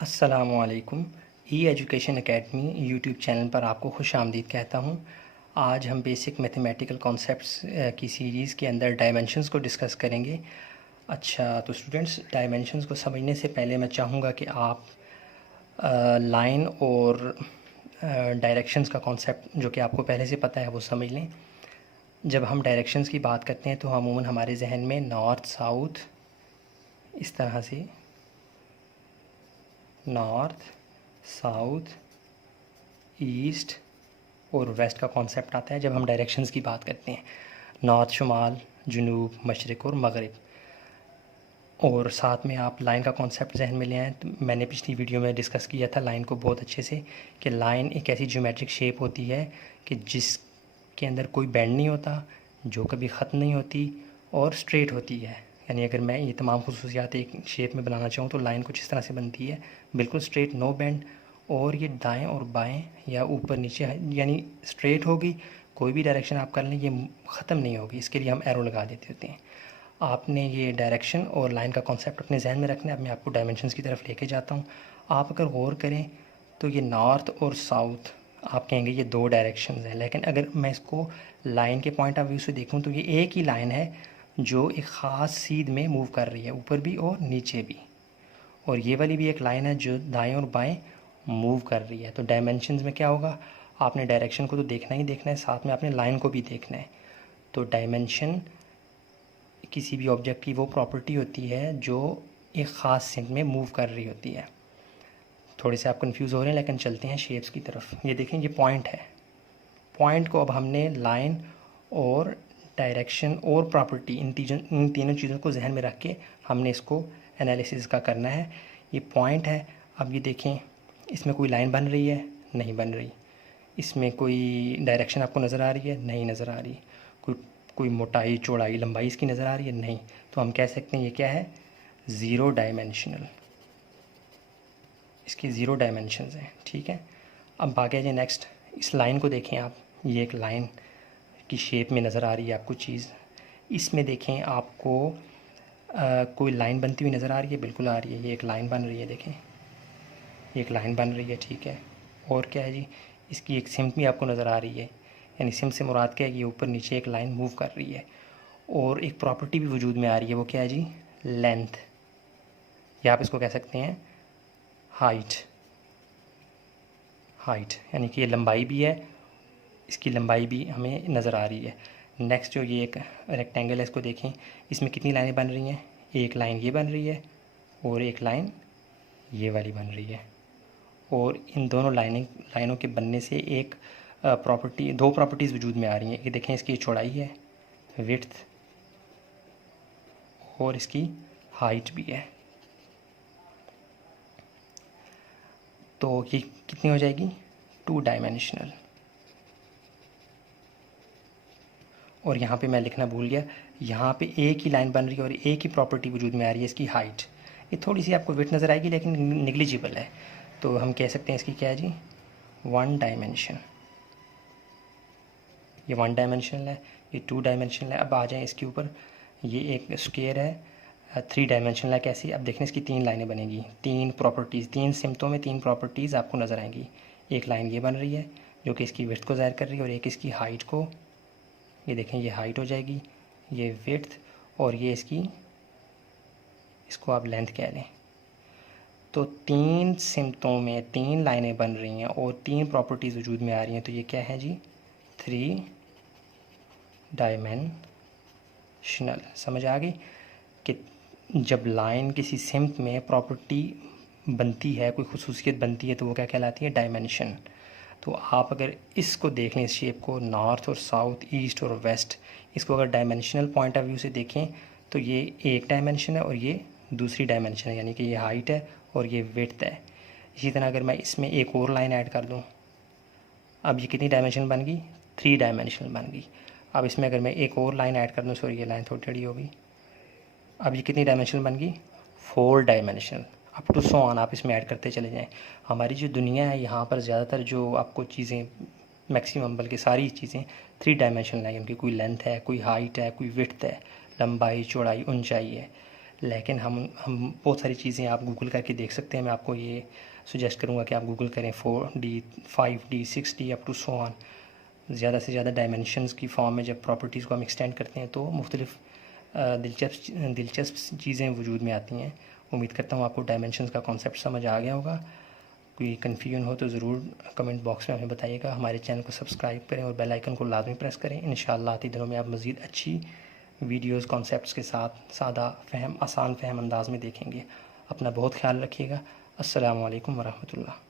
अस्सलामुअलैकुम। ई education academy YouTube channel पर आपको खुश आमदीद कहता हूँ। आज हम बेसिक मैथमेटिकल कॉन्सेप्ट्स की सीरीज़ के अंदर डायमेंशंस को डिस्कस करेंगे। अच्छा, तो स्टूडेंट्स, डायमेंशंस को समझने से पहले मैं चाहूँगा कि आप लाइन और डायरेक्शंस का कॉन्सेप्ट जो कि आपको पहले से पता है वो समझ लें। जब हम डायरेक्शंस की बात करते हैं तो अमूमन हमारे जहन में नॉर्थ साउथ, इस तरह से नॉर्थ साउथ ईस्ट और वेस्ट का कॉन्सेप्ट आता है जब हम डायरेक्शंस की बात करते हैं। नॉर्थ शुमाल, जनूब, मशरिक़ और मगरिब। और साथ में आप लाइन का कॉन्सेप्ट जहन में ले आएँ। तो मैंने पिछली वीडियो में डिस्कस किया था लाइन को बहुत अच्छे से, कि लाइन एक ऐसी ज्योमेट्रिक शेप होती है कि जिसके अंदर कोई बेंड नहीं होता, जो कभी ख़त्म नहीं होती और स्ट्रेट होती है। यानी अगर मैं ये तमाम खुसूसियात एक शेप में बनाना चाहूँ तो लाइन कुछ इस तरह से बनती है, बिल्कुल स्ट्रेट, नो बेंड। और ये दाएं और बाएं या ऊपर नीचे यानी स्ट्रेट होगी। कोई भी डायरेक्शन आप कर लें ये ख़त्म नहीं होगी, इसके लिए हम एरो लगा देते होते हैं। आपने ये डायरेक्शन और लाइन का कॉन्सेप्ट अपने जहन में रखना है। अब मैं आपको डायमेंशंस की तरफ लेके जाता हूँ। आप अगर गौर करें तो ये नॉर्थ और साउथ, आप कहेंगे ये दो डायरेक्शंस हैं, लेकिन अगर मैं इसको लाइन के पॉइंट ऑफ व्यू से देखूँ तो ये एक ही लाइन है जो एक ख़ास सीध में मूव कर रही है, ऊपर भी और नीचे भी। और ये वाली भी एक लाइन है जो दाएं और बाएं मूव कर रही है। तो डायमेंशंस में क्या होगा, आपने डायरेक्शन को तो देखना ही देखना है, साथ में आपने लाइन को भी देखना है। तो डायमेंशन किसी भी ऑब्जेक्ट की वो प्रॉपर्टी होती है जो एक ख़ास सिंक में मूव कर रही होती है। थोड़े से आप कंफ्यूज हो रहे हैं, लेकिन चलते हैं शेप्स की तरफ। ये देखें, ये पॉइंट है। पॉइंट को अब हमने लाइन और डायरेक्शन और प्रॉपर्टी, इन तीनों चीज़ों को जहन में रख के हमने इसको एनालिसिस का करना है। ये पॉइंट है। अब ये देखें, इसमें कोई लाइन बन रही है? नहीं बन रही। इसमें कोई डायरेक्शन आपको नज़र आ रही है? नहीं नज़र आ रही। कोई मोटाई, चौड़ाई, लंबाई इसकी नज़र आ रही है? नहीं। तो हम कह सकते हैं ये क्या है, ज़ीरो डायमेंशनल। इसकी ज़ीरो डायमेंशंस हैं, ठीक है। अब आगे जाए नेक्स्ट। इस लाइन को देखें आप, ये एक लाइन की शेप में नज़र आ रही है आपको चीज़। इसमें देखें आपको कोई लाइन बनती हुई नज़र आ रही है? बिल्कुल आ रही है। ये एक लाइन बन रही है, देखें ये एक लाइन बन रही है, ठीक है। और क्या है जी, इसकी एक सिम्ट भी आपको नज़र आ रही है। यानी सिम्ट से मुराद क्या है कि ऊपर नीचे एक लाइन मूव कर रही है। और एक प्रॉपर्टी भी वजूद में आ रही है, वो क्या है जी, लेंथ, या आप इसको कह सकते हैं हाइट। हाइट यानी कि ये लंबाई भी है, इसकी लंबाई भी हमें नज़र आ रही है। नेक्स्ट जो ये एक रेक्टेंगल है, इसको देखें, इसमें कितनी लाइनें बन रही हैं? एक लाइन ये बन रही है और एक लाइन ये वाली बन रही है। और इन दोनों लाइनों के बनने से एक प्रॉपर्टी, दो प्रॉपर्टीज़ वजूद में आ रही हैं। ये देखें, इसकी चौड़ाई है, विड्थ, और इसकी हाइट भी है। तो ये कितनी हो जाएगी, टू डायमेंशनल। और यहाँ पे मैं लिखना भूल गया, यहाँ पे एक ही लाइन बन रही है और एक ही प्रॉपर्टी वजूद में आ रही है, इसकी हाइट। ये थोड़ी सी आपको विड्थ नज़र आएगी लेकिन निग्लिजिबल है। तो हम कह सकते हैं इसकी क्या है जी, वन डायमेंशन। ये वन डायमेंशनल है, ये टू डायमेंशनल है। अब आ जाए इसके ऊपर, ये एक स्क्वायर है, थ्री डायमेंशनल है। कैसी? अब देखने इसकी तीन लाइनें बनेगी, तीन प्रॉपर्टीज़, तीन सिमतों में तीन प्रॉपर्टीज़ आपको नज़र आएंगी। एक लाइन ये बन रही है जो कि इसकी विड्थ को ज़ाहिर कर रही है, और एक इसकी हाइट को। ये देखें, ये हाइट हो जाएगी, ये विड्थ, और ये इसको आप लेंथ कह लें। तो तीन सिमतों में तीन लाइनें बन रही हैं और तीन प्रॉपर्टीज़ वजूद में आ रही हैं। तो ये क्या है जी, थ्री डायमेंशनल। समझ आ गई कि जब लाइन किसी सिम्त में प्रॉपर्टी बनती है, कोई खुसूसियत बनती है, तो वो क्या कहलाती है, डायमेंशन। तो आप अगर इसको देख लें, इस शेप को, नॉर्थ और साउथ, ईस्ट और वेस्ट, इसको अगर डायमेंशनल पॉइंट ऑफ व्यू से देखें तो ये एक डायमेंशन है और ये दूसरी डायमेंशन है, यानी कि ये हाइट है और ये विड्थ है। इसी तरह अगर मैं इसमें एक और लाइन ऐड कर दूँ, अब ये कितनी डायमेंशन बन गई, थ्री डायमेंशनल बन गई। अब इसमें अगर मैं एक और लाइन ऐड कर दूँ, सॉरी ये लाइन थोड़ी टेढ़ी हो गई, अब ये कितनी डायमेंशनल बन गई, four dimensional. Up to so on आप इसमें ऐड करते चले जाएं। हमारी जो दुनिया है यहाँ पर ज़्यादातर जो आपको चीज़ें, मैक्सिमम बल्कि सारी चीज़ें थ्री डायमेंशनल है, उनकी कोई लेंथ है, कोई हाइट है, कोई विड्थ है, लंबाई, चौड़ाई, ऊंचाई है। लेकिन हम बहुत सारी चीज़ें आप गूगल करके देख सकते हैं। मैं आपको ये सुजेस्ट करूँगा कि आप गूगल करें 4D 5D 6D up to so on. ज़्यादा से ज़्यादा डायमेंशंस की फॉर्म में जब प्रॉपर्टीज़ को हम एक्सटेंड करते हैं तो मुख्तलिफ़ दिलचस्प चीज़ें वजूद में आती हैं। उम्मीद करता हूँ आपको डायमेंशंस का कॉन्सेप्ट समझ आ गया होगा। कोई कन्फ्यूजन हो तो ज़रूर कमेंट बॉक्स में हमें बताइएगा। हमारे चैनल को सब्सक्राइब करें और बेल आइकन को लाजमी प्रेस करें। इंशाअल्लाह आती दिनों में आप मज़ीद अच्छी वीडियोस कॉन्सेप्ट्स के साथ सादा आसान फ़हम अंदाज में देखेंगे। अपना बहुत ख्याल रखिएगा। अस्सलामु अलैकुम वरहमतुल्लाह।